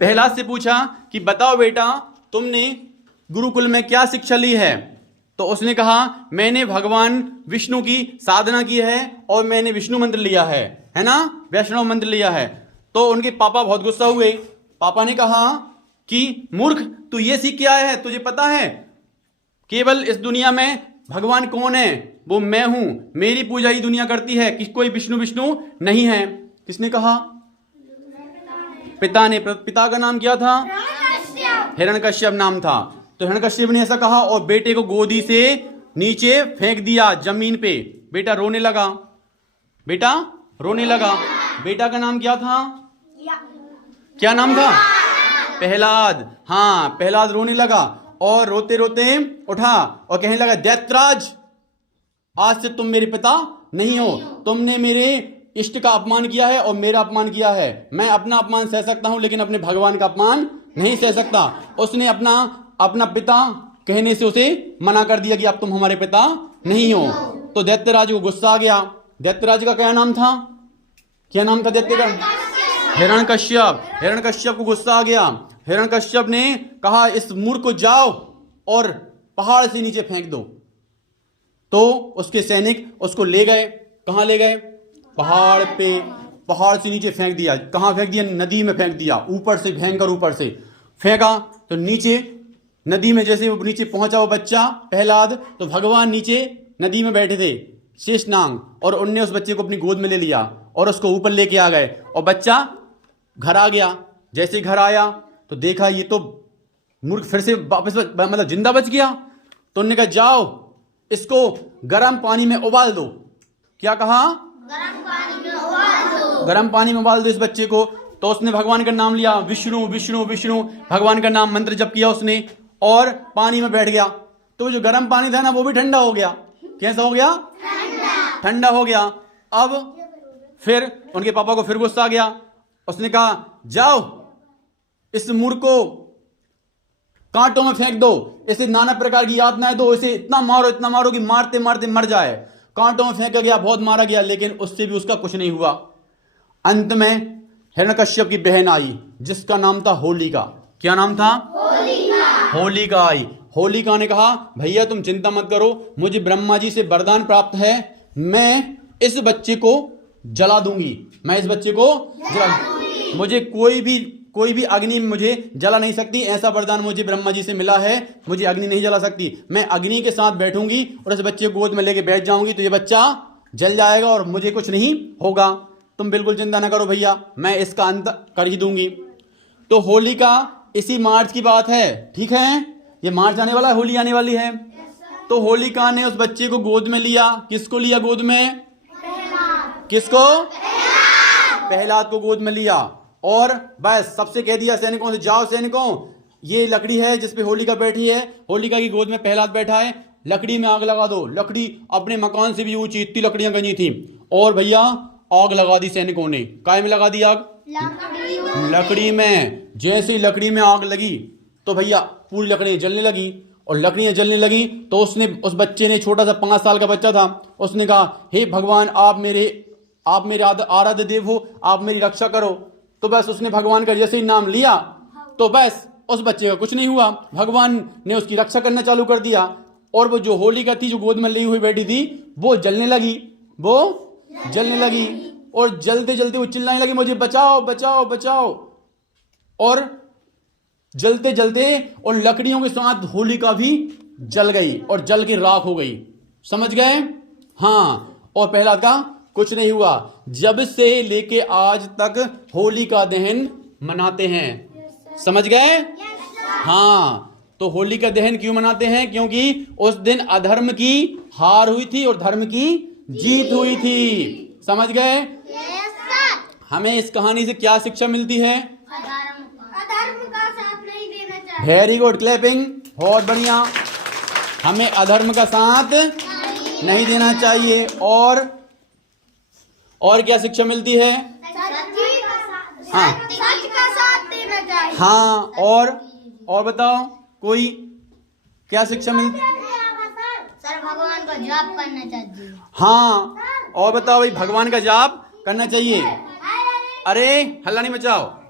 प्रहलाद से पूछा कि बताओ बेटा, तुमने गुरुकुल में क्या शिक्षा ली है? तो उसने कहा, मैंने भगवान विष्णु की साधना की है और मैंने विष्णु मंत्र लिया है ना, वैष्णव मंत्र लिया है। तो उनके पापा बहुत गुस्सा हुए। पापा ने कहा कि मूर्ख, तू ये सीख के आया है? तुझे पता है केवल इस दुनिया में भगवान कौन है? वो मैं हूं, मेरी पूजा ही दुनिया करती है, कि कोई विष्णु विष्णु नहीं है। किसने कहा? पिता ने। पिता का नाम क्या था? हिरण्यकश्यप नाम था। तो हिरण्यकश्यप ने ऐसा कहा और बेटे को गोदी से नीचे फेंक दिया जमीन पे। बेटा रोने लगा। बेटा रोने लगा। बेटा का नाम क्या था? क्या नाम था? प्रहलाद। हाँ, प्रहलाद रोने लगा और रोते रोते उठा और कहने लगा, दैत्यराज, आज से तुम मेरे पिता नहीं हो। तुमने मेरे इष्ट का अपमान किया है और मेरा अपमान किया है। मैं अपना अपमान सह सकता हूं लेकिन अपने भगवान का अपमान नहीं सह सकता। उसने अपना पिता कहने से उसे मना कर दिया कि अब तुम हमारे पिता नहीं हो। तो दैत्यराज को गुस्सा आ गया। दैत्यराज का क्या नाम था? क्या नाम था दैत्य का? हिरण्यकश्यप। हिरण्यकश्यप को गुस्सा आ गया। हिरण्यकश्यप ने कहा, इस मूर्ख को जाओ और पहाड़ से नीचे फेंक दो। तो उसके सैनिक उसको ले गए। कहां ले गए? पहाड़ पे। पहाड़ से नीचे फेंक दिया। कहां फेंक दिया? नदी में फेंक दिया। ऊपर से, भयंकर ऊपर से फेंका। तो नीचे नदी में जैसे वो नीचे पहुंचा वो बच्चा प्रहलाद, तो भगवान नीचे नदी में बैठे थे शेषनाग, और उनने उस बच्चे को अपनी गोद में ले लिया और उसको ऊपर लेके आ गए और बच्चा घर आ गया। जैसे घर आया तो देखा ये तो मूर्ख फिर से वापस मतलब जिंदा बच गया। तो उन्होंने कहा, जाओ इसको गर्म पानी में उबाल दो। क्या कहा? गर्म पानी में उबाल दो इस बच्चे को। तो उसने भगवान का नाम लिया, विष्णु विष्णु विष्णु, भगवान का नाम मंत्र जप किया उसने और पानी में बैठ गया। तो जो गर्म पानी था ना वो भी ठंडा हो गया। कैसा हो गया? ठंडा हो गया। अब फिर उनके पापा को फिर गुस्सा आ गया। उसने कहा, जाओ इस मूर्ख को कांटों में फेंक दो, इसे नाना प्रकार की यातनाएं दो, इसे इतना मारो कि मारते मारते मर जाए। कांटों में फेंका गया, बहुत मारा गया, लेकिन उससे भी उसका कुछ नहीं हुआ। अंत में हिरण्यकश्यप की बहन आई जिसका नाम था होलिका। क्या नाम था? होलिका आई। होलिका ने कहा, भैया तुम चिंता मत करो, मुझे ब्रह्मा जी से वरदान प्राप्त है, मैं इस बच्चे को जला दूंगी। मैं इस बच्चे को जला, मुझे कोई भी अग्नि मुझे जला नहीं सकती। ऐसा वरदान मुझे ब्रह्मा जी से मिला है, मुझे अग्नि नहीं जला सकती। मैं अग्नि के साथ बैठूंगी और इस बच्चे को गोद में लेके बैठ जाऊंगी तो ये बच्चा जल जाएगा और मुझे कुछ नहीं होगा। तुम बिल्कुल चिंता ना करो भैया, मैं इसका अंत कर ही दूंगी। तो होलिका, इसी मार्च की बात है, ठीक है? ये मार्च आने वाला है, होली आने वाली है। तो होलिका ने उस बच्चे को गोद में लिया। किसको लिया गोद में? किसको? प्रहलाद को गोद में लिया और बस सबसे कह दिया सैनिकों से, जाओ सैनिकों, ये लकड़ी है जिसपे होलिका बैठी है, होलिका की गोद में प्रहलाद बैठा है, लकड़ी में आग लगा दो। लकड़ी अपने मकान से भी ऊंची, इतनी लकड़ियां गनी थी। और भैया आग लगा दी सैनिकों ने। काय में लगा दी आग? लकड़ी में। जैसे ही लकड़ी में आग लगी तो भैया पूरी लकड़ियां जलने लगी। और लकड़ियां जलने लगी तो उस बच्चे ने, छोटा सा 5 साल का बच्चा था, उसने कहा, हे भगवान, आप मेरे आराध्य देव हो, आप मेरी रक्षा करो। तो बस उसने भगवान का जैसे ही नाम लिया तो बस उस बच्चे का कुछ नहीं हुआ। भगवान ने उसकी रक्षा करना चालू कर दिया और वो जो होलिका थी, जो गोद में ली हुई बैठी थी, वो जलने लगी और जलते जलते वो चिल्लाने लगी, मुझे बचाओ बचाओ बचाओ। और जलते जलते और लकड़ियों के साथ होलिका भी जल गई और जल के राख हो गई। समझ गए? हाँ। और प्रहलाद का कुछ नहीं हुआ। जब से लेके आज तक होली का दहन मनाते हैं। समझ गए? हाँ। तो होली का दहन क्यों मनाते हैं? क्योंकि उस दिन अधर्म की हार हुई थी और धर्म की जीत हुई थी। समझ गए? हमें इस कहानी से क्या शिक्षा मिलती है? अधर्म का साथ नहीं देना चाहिए। वेरी गुड, क्लैपिंग, बहुत बढ़िया। हमें अधर्म का साथ नहीं देना चाहिए। और क्या शिक्षा मिलती है? हाँ, सच का साथ देना चाहिए। हाँ। और बताओ, कोई क्या शिक्षा मिलती? सर, भगवान का जाप करना चाहिए। हाँ। और बताओ भाई, भगवान का जाप करना चाहिए। अरे हल्ला नहीं मचाओ।